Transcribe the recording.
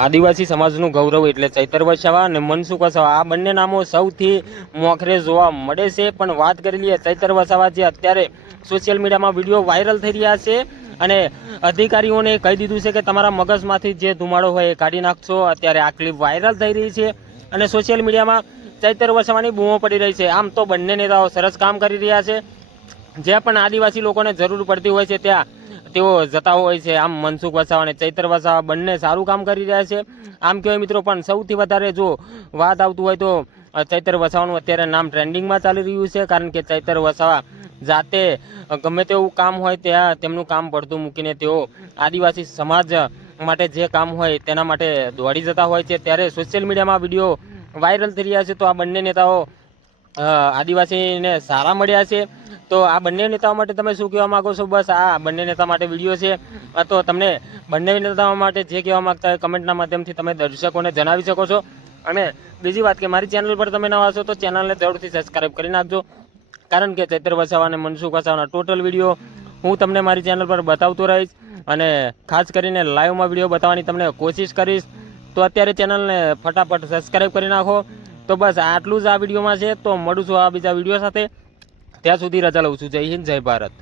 આદિવાસી સમાજનું ગૌરવ એટલે ચૈતર વસાવા અને મનસુખ વસાવા, આ બંને નામો સૌથી મોખરે જોવા મળે છે। પણ વાત કરી લઈએ ચૈતર વસાવા, જે અત્યારે સોશિયલ મીડિયામાં વિડીયો વાયરલ થઈ રહ્યા છે અને અધિકારીઓને કહી દીધું છે કે તમારા મગજમાંથી જે ધુમાડો હોય એ કાઢી નાખશો। અત્યારે આ ક્લિપ વાયરલ થઈ રહી છે અને સોશિયલ મીડિયામાં ચૈતર વસાવાની બૂમો પડી રહી છે। આમ તો બંને નેતાઓ સરસ કામ કરી રહ્યા છે, જ્યાં પણ આદિવાસી લોકોને જરૂર પડતી હોય છે ત્યાં તેઓ જતા હોય છે। આમ મનસુખ વસાવા અને ચૈતર વસાવા બંને સારું કામ કરી રહ્યા છે આમ કહેવાય મિત્રો। પણ સૌથી વધારે જો વાત આવતું હોય તો ચૈતર વસાવાનું અત્યારે નામ ટ્રેન્ડિંગમાં ચાલી રહ્યું છે, કારણ કે ચૈતર વસાવા જાતે ગમે તેવું કામ હોય ત્યાં તેમનું કામ પડતું મૂકીને તેઓ આદિવાસી સમાજ માટે જે કામ હોય તેના માટે દોડી જતા હોય છે। ત્યારે સોશિયલ મીડિયામાં વિડીયો વાયરલ થઈ રહ્યા છે, તો આ બંને નેતાઓ આદિવાસીને સારા મળ્યા છે। તો આ બંને નેતાઓ માટે તમે શું કહેવા માગો છો? બસ આ બંને નેતા માટે વિડીયો છે, તો તમને બંને નેતાઓ માટે જે કહેવા માગતા હોય કમેન્ટના માધ્યમથી તમે દર્શકોને જણાવી શકો છો। અને બીજી વાત કે મારી ચેનલ પર તમે નવા છો તો ચેનલને જરૂરથી સબસ્ક્રાઈબ કરી નાખજો, કારણ કે ચૈતર વસાવા અને મનસુખ વસાવાના ટોટલ વિડીયો હું તમને મારી ચેનલ પર બતાવતો રહીશ અને ખાસ કરીને લાઈવમાં વિડીયો બતાવવાની તમને કોશિશ કરીશ। તો અત્યારે ચેનલને ફટાફટ સબસ્ક્રાઈબ કરી નાખો। તો બસ આટલું જ આ વિડીયોમાં છે, તો મળું છું આ બીજા વિડીયો સાથે। ત્યાં સુધી રજા લઉં છું। જય હિન્દ, જય ભારત।